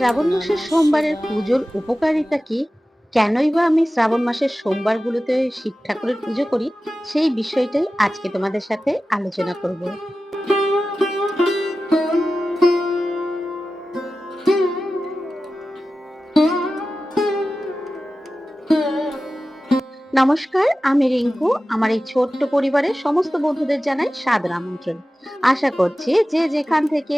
শ্রাবণ মাসের সোমবারের পুজোর উপকারিতা কি, কেনই বা আমি শ্রাবণ মাসের সোমবারগুলোতে শিব ঠাকুরের পুজো করি, সেই বিষয়টাই আজকে তোমাদের সাথে আলোচনা করব। নমস্কার, আমি রিঙ্কু। আমার এই ছোট্ট পরিবারের সমস্ত বন্ধুদের জানাই সাদর আমন্ত্রণ। আশা করছি যে যেখান থেকে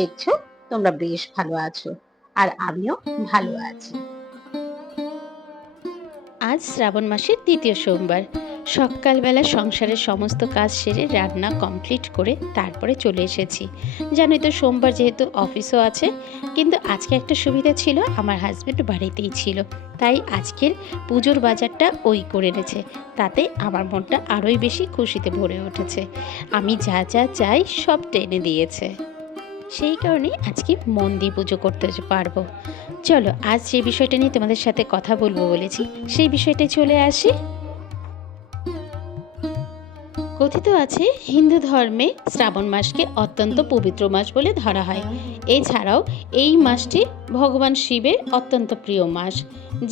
দেখছো তোমরা বেশ ভালো আছো, আর আমিও ভালো আছি। আজ শ্রাবণ মাসের দ্বিতীয় সোমবার। সকালবেলা সংসারের সমস্ত কাজ সেরে রান্না কমপ্লিট করে তারপরে চলে এসেছি। জানোই তো সোমবার যেহেতু অফিসও আছে, কিন্তু আজকে একটা সুবিধা ছিল, আমার হাজব্যান্ড বাড়িতেই ছিল, তাই আজকের পুজোর বাজারটা ওই করে এনেছে। তাতে আমার মনটা আরোই বেশি খুশিতে ভরে উঠেছে। আমি যা যা চাই সব টেনে দিয়েছে, সেই কারণে আজকে মন দিয়ে পুজো করতে পারবো। চলো আজ যে বিষয়টা নিয়ে তোমাদের সাথে কথা বলবো বলেছি, সেই বিষয়টাই চলে আসি। কথিত আছে হিন্দু ধর্মে শ্রাবণ মাসকে অত্যন্ত পবিত্র মাস বলে ধরা হয়। এছাড়াও এই মাসটি ভগবান শিবের অত্যন্ত প্রিয় মাস,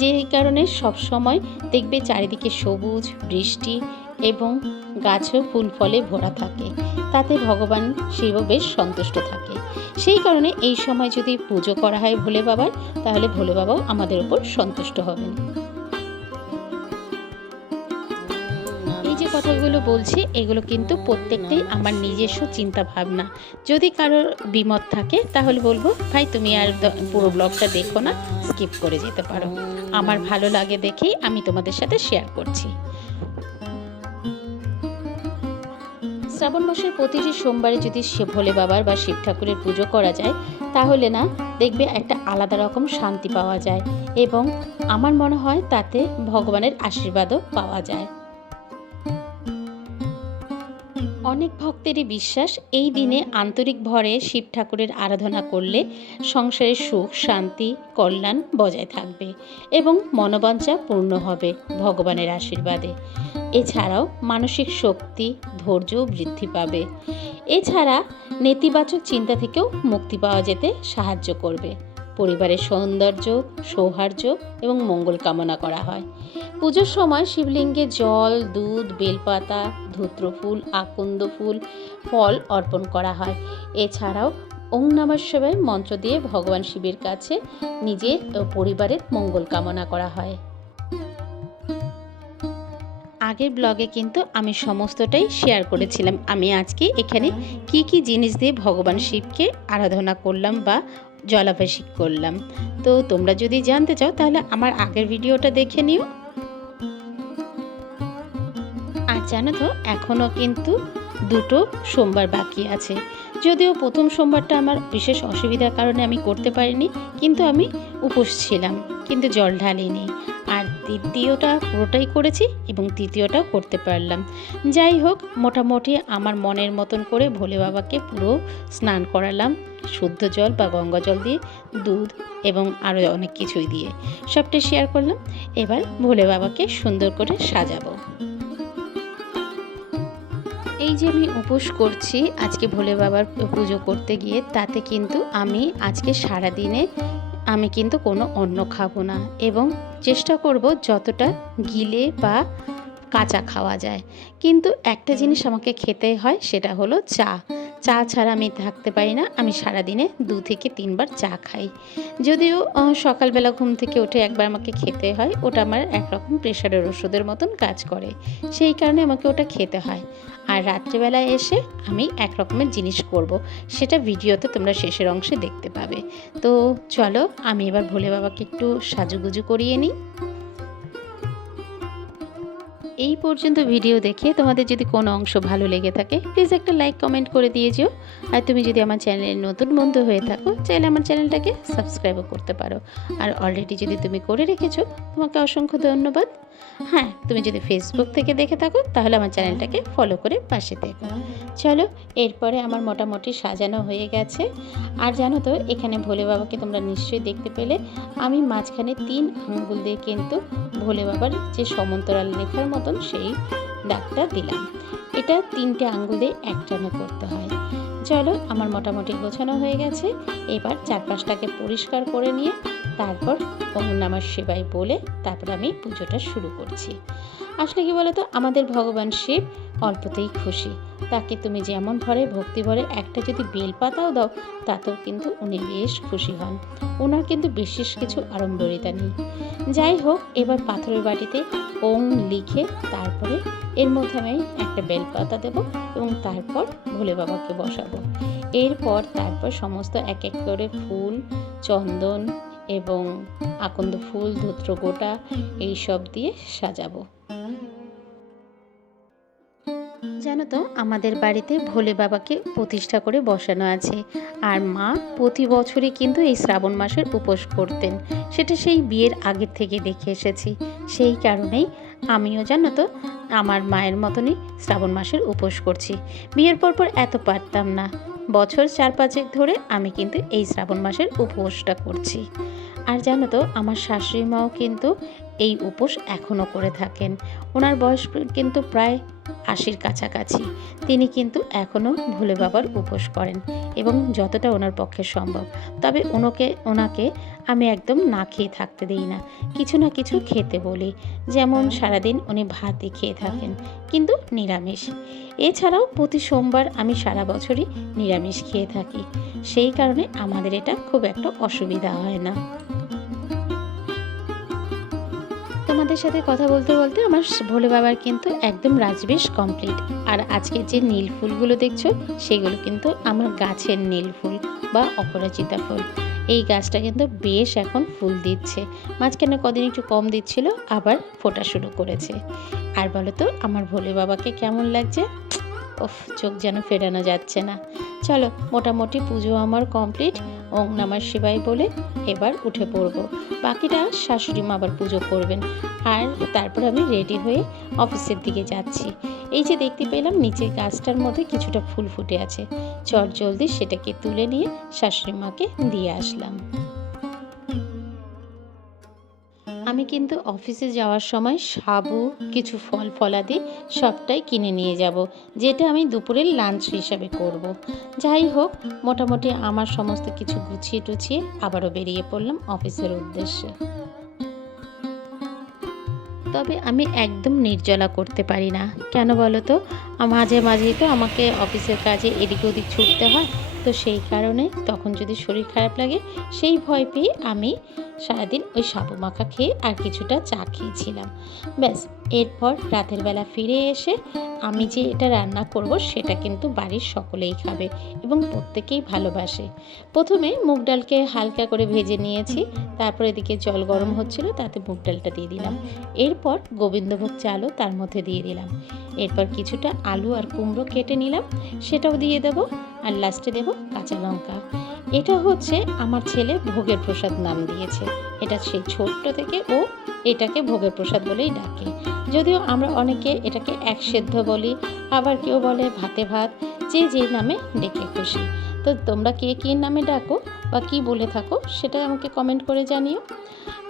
যে কারণে সবসময় দেখবে চারিদিকে সবুজ, বৃষ্টি এবং গাছও ফুল ফলে ভরা থাকে। তাতে ভগবান শিবও বেশ সন্তুষ্ট থাকে। সেই কারণে এই সময় যদি পুজো করা হয় ভোলে বাবার, তাহলে ভোলে বাবাও আমাদের উপর সন্তুষ্ট হবেন। এই যে কথাগুলো বলছি, এগুলো কিন্তু প্রত্যেকটাই আমার নিজস্ব চিন্তা ভাবনা। যদি কারোর বিমত থাকে তাহলে বলবো, ভাই তুমি আর পুরো ব্লগটা দেখো না, স্কিপ করে যেতে পারো। আমার ভালো লাগে দেখেই আমি তোমাদের সাথে শেয়ার করছি। শ্রাবণ মাসের প্রতিটি সোমবারে যদি ভোলে বাবার বা শিব ঠাকুরের পুজো করা যায়, তাহলে না দেখবে একটা আলাদা রকম শান্তি পাওয়া যায়, এবং আমার মনে হয় তাতে ভগবানের আশীর্বাদও পাওয়া যায়। অনেক ভক্তেরই বিশ্বাস, এই দিনে আন্তরিক ভরে শিব ঠাকুরের আরাধনা করলে সংসারে সুখ, শান্তি, কল্যাণ বজায় থাকবে এবং মনোবাঞ্ছা পূর্ণ হবে ভগবানের আশীর্বাদে। এছাড়াও মানসিক শক্তি, ধৈর্য বৃদ্ধি পাবে। এছাড়া নেতিবাচক চিন্তা থেকেও মুক্তি পাওয়া যেতে সাহায্য করবে। পরিবারের সৌন্দর্য, সৌহার্দ্য এবং মঙ্গল কামনা করা হয়। পুজোর সময় শিবলিঙ্গে জল, দুধ, বেলপাতা, ধূত্র ফুল, আকন্দ ফুল, ফল অর্পণ করা হয়। এছাড়াও ওং নমঃ শিবায় মন্ত্র দিয়ে ভগবান শিবের কাছে নিজের ও পরিবারের মঙ্গল কামনা করা হয়। আগের ব্লগে কিন্তু আমি সমস্তটাই শেয়ার করেছিলাম, আমি আজকে এখানে কি কি জিনিস দিয়ে ভগবান শিবকে আরাধনা করলাম বা জলাভিষেক করলাম। তো তোমরা যদি জানতে চাও তাহলে আমার আগের ভিডিওটা দেখে নিও। আর জানো তো, এখনও কিন্তু দুটো সোমবার বাকি আছে। যদিও প্রথম সোমবারটা আমার বিশেষ অসুবিধার কারণে আমি করতে পারিনি, কিন্তু আমি উপোস ছিলাম, কিন্তু জল ঢালিনি। আর দ্বিতীয়টা পুরোটাই করেছি এবং তৃতীয়টাও করতে পারলাম। যাই হোক, মোটামুটি আমার মনের মতন করে ভোলে বাবাকে পুরো স্নান করালাম, শুদ্ধ জল বা গঙ্গা জল দিয়ে, দুধ এবং আরও অনেক কিছুই দিয়ে সবটাই শেয়ার করলাম। এবার ভোলে বাবাকে সুন্দর করে সাজাবো। এই যে আমি উপোস করছি আজকে ভোলে বাবার পুজো করতে গিয়ে, তাতে কিন্তু আমি আজকে সারাদিনে আমি কিন্তু কোনো অন্ন খাবো না, এবং চেষ্টা করব যতটা গিলে বা কাঁচা খাওয়া যায়। কিন্তু একটা জিনিস আমাকে খেতে হয়, সেটা হলো চা। চা ছাড়া আমি থাকতে পারি না। আমি সারাদিনে 2 থেকে 3 বার চা খাই। যদিও সকালবেলা ঘুম থেকে উঠে একবার আমাকে খেতে হয়, ওটা আমার একরকম প্রেশারের ওষুধের মতন কাজ করে, সেই কারণে আমাকে ওটা খেতে হয়। আর রাত্রিবেলায় এসে আমি এক রকমের জিনিস করব, সেটা ভিডিওতে তোমরা শেষের অংশে দেখতে পাবে। তো চলো আমি এবার ভোলে বাবাকে একটু সাজুগুজু করিয়ে নিই। এই পর্যন্ত ভিডিও দেখে তোমাদের যদি কোনো অংশ ভালো লেগে থাকে, প্লিজ একটা লাইক কমেন্ট করে দিয়ে যেও। আর তুমি যদি আমার চ্যানেলের নতুন বন্ধু হয়ে থাকো, চাইলে আমার চ্যানেলটাকে সাবস্ক্রাইবও করতে পারো। আর অলরেডি যদি তুমি করে রেখেছো, তোমাকে অসংখ্য ধন্যবাদ। হ্যাঁ, তুমি যদি ফেসবুক থেকে দেখে থাকো তাহলে আমার চ্যানেলটাকে ফলো করে পাশে থেকো। চলো, এরপরে আমার মোটামুটি সাজানো হয়ে গেছে। আর জানো তো, এখানে ভোলে বাবাকে তোমরা নিশ্চয়ই দেখতে পেলে, আমি মাঝখানে 3 আঙ্গুল দিয়ে কিন্তু ভোলে বাবার যে সমান্তরাল রেখার মতন সেই দাগটা দিলাম। এটা এটা 3টে আঙ্গুল দিয়ে একটানে করতে হয়। চলো, আমার মোটামুটি গোছানো হয়ে গেছে। এবার চারপাশটাকে পরিষ্কার করে নিয়ে তারপর ওম নমঃ শিবায় বলে তারপর আমি পুজোটা শুরু করছি। আসলে কি বলতো, আমাদের ভগবান শিব অল্পতেই খুশি। তাকে তুমি যেমন ভরে ভক্তি ভরে একটা যদি বেলপাতাও দাও, তাতেও কিন্তু উনি বেশ খুশি হন। ওনার কিন্তু বিশেষ কিছু আড়ম্বরিতা নেই। যাই হোক, এবার পাথরের বাটিতে ওম লিখে তারপরে এর মধ্যে আমি একটা বেলপাতা দেব এবং তারপর ভোলে বাবাকে বসাবো। তারপর সমস্ত এক এক করে ফুল, চন্দন এবং আকন্দ ফুল, ধূত্র গোটা এইসব দিয়ে সাজাবো। জানো তো, আমাদের বাড়িতে ভোলে বাবাকে প্রতিষ্ঠা করে বসানো আছে। আর মা প্রতি বছরই কিন্তু এই শ্রাবণ মাসের উপোস করতেন। সেটা সেই বিয়ের আগের থেকে দেখে এসেছি। সেই কারণেই আমিও জানো তো আমার মায়ের মতনই শ্রাবণ মাসের উপোস করছি। বিয়ের পর এত পারতাম না। বছর 4-5 ধরে আমি কিন্তু এই শ্রাবণ মাসের উপোসটা করছি। আর জানো তো, আমার শাশুড়ি মাও কিন্তু এই উপোস এখনও করে থাকেন। ওনার বয়স কিন্তু প্রায় 80-র কাছাকাছি। তিনি কিন্তু এখনও ভোলে বাবার উপোস করেন এবং যতটা ওনার পক্ষে সম্ভব। তবে ওনাকে আমি একদম না খেয়ে থাকতে দিই না, কিছু না কিছু খেতে বলি। যেমন সারাদিন উনি ভাতই খেয়ে থাকেন, কিন্তু নিরামিষ। এছাড়াও প্রতি সোমবার আমি সারা বছরই নিরামিষ খেয়ে থাকি। সেই কারণে আমাদের এটা খুব একটা অসুবিধা হয় না। তোমাদের সাথে কথা বলতে বলতে আমার ভোলে বাবার কিন্তু একদম রাজবেশ কমপ্লিট। আর আজকে যে নীল ফুলগুলো দেখছো, সেগুলো কিন্তু আমার গাছের নীল ফুল বা অপরাজিতা ফুল। এই গাছটা কিন্তু বেশ এখন ফুল দিচ্ছে। মাঝখানে কদিন একটু কম দিচ্ছিল, আবার ফোটা শুরু করেছে। আর বলো তো, আমার ভোলে বাবাকে কেমন লাগছে? ওফ, চোখ যেন ফেরানো যাচ্ছে না। চলো, মোটামুটি পুজো আমার কমপ্লিট। ওম নমঃ শিবায় বলে এবার উঠে পড়বো। বাকিটা শাশুড়ি মা আবার পুজো করবেন। আর তারপর আমি রেডি হয়ে অফিসের দিকে যাচ্ছি। এই যে দেখতে পেলাম নিচে গাছটার মধ্যে কিছুটা ফুল ফুটে আছে, চট জলদি সেটাকে তুলে নিয়ে শাশুড়ি মাকে দিয়ে আসলাম। আমি কিন্তু অফিসে যাওয়ার সময় সাবু, কিছু ফল ফলাদি সবটাই কিনে নিয়ে যাব, যেটা আমি দুপুরের লাঞ্চ হিসাবে করব। যাই হোক, মোটামুটি আমার সমস্ত কিছু গুছিয়ে টুছিয়ে আবারও বেরিয়ে পড়লাম অফিসের উদ্দেশ্যে। তবে আমি একদম নির্জলা করতে পারি না। কেন বলো তো, মাঝে মাঝেই তো আমাকে অফিসের কাজে এদিক ওদিক ছুটতে হয়। তো সেই কারণে তখন যদি শরীর খারাপ লাগে, সেই ভয় পেয়ে আমি সারাদিন ওই সাবু মাখা খেয়ে আর কিছুটা চা খেয়েছিলাম। ব্যাস, এরপর রাতের বেলা ফিরে এসে আমি যে এটা রান্না করব সেটা কিন্তু বাড়ির সকলেই খাবে এবং প্রত্যেকেই ভালোবাসে। প্রথমে মুগ ডালকে হালকা করে ভেজে নিয়েছি, তারপর এদিকে জল গরম হচ্ছিল, তাতে মুগ ডালটা দিয়ে দিলাম। এরপর গোবিন্দভোগ চালও তার মধ্যে দিয়ে দিলাম। এরপর কিছুটা আলু আর কুমড়ো কেটে নিলাম, সেটাও দিয়ে দেব। আর লাস্টে দেব কাঁচা লঙ্কা। এটা হচ্ছে আমার ছেলে ভোগের প্রসাদ নাম দিয়েছে। এটা সেই ছোট্ট থেকে ও এটাকে ভোগের প্রসাদ বলেই ডাকে। যদিও আমরা অনেকে এটাকে এক সেদ্ধ বলি, আবার কেউ বলে ভাতে ভাত, যে নামে ডেকে খুশি। তো তোমরা কে কী নামে ডাকো বা কী বলে থাকো, সেটাই আমাকে কমেন্ট করে জানিও।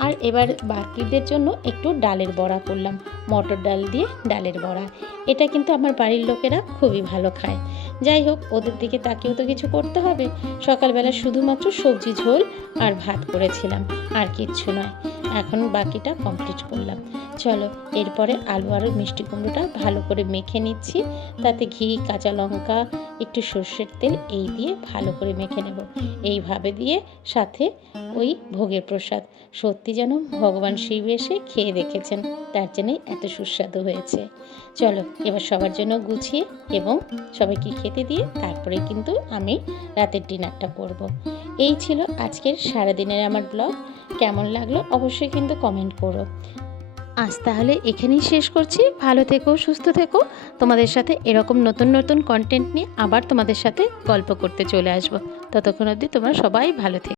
আর এবার বাকিদের জন্য একটু ডালের বড়া করলাম, মটর ডাল দিয়ে ডালের বড়া। এটা কিন্তু আমার বাড়ির লোকেরা খুবই ভালো খায়। যাই হোক, ওদের দিকে তাকিয়েও তো কিছু করতে হবে। সকালবেলা শুধুমাত্র সবজি ঝোল আর ভাত করেছিলাম, আর কিচ্ছু নয়। এখন বাকিটা কমপ্লিট করলাম। চলো, এরপরে আলু আর মিষ্টি কুমড়োটা ভালো করে মেখে নিচ্ছি। তাতে ঘি, কাঁচা লঙ্কা, একটু সর্ষের তেল এই দিয়ে ভালো করে মেখে নেব। এইভাবে দিয়ে সাথে ওই ভোগের প্রসাদ, সত্যি যেন ভগবান শিব এসে খেয়ে দেখেছেন, তার জন্যই এত সুস্বাদু হয়েছে। চলো, এবার সবার জন্য গুছিয়ে এবং সবাইকে খেতে দিয়ে তারপরে কিন্তু আমি রাতের ডিনারটা করব। এই ছিল আজকের সারাদিনের আমার ব্লগ। কেমন লাগলো অবশ্যই কিন্তু কমেন্ট করো। আজ তাহলে এখানেই শেষ করছি। ভালো থেকো, সুস্থ থেকো। তোমাদের সাথে এরকম নতুন নতুন কন্টেন্ট নিয়ে আবার তোমাদের সাথে গল্প করতে চলে আসবো। ততক্ষণ অবধি তোমরা সবাই ভালো থেকো।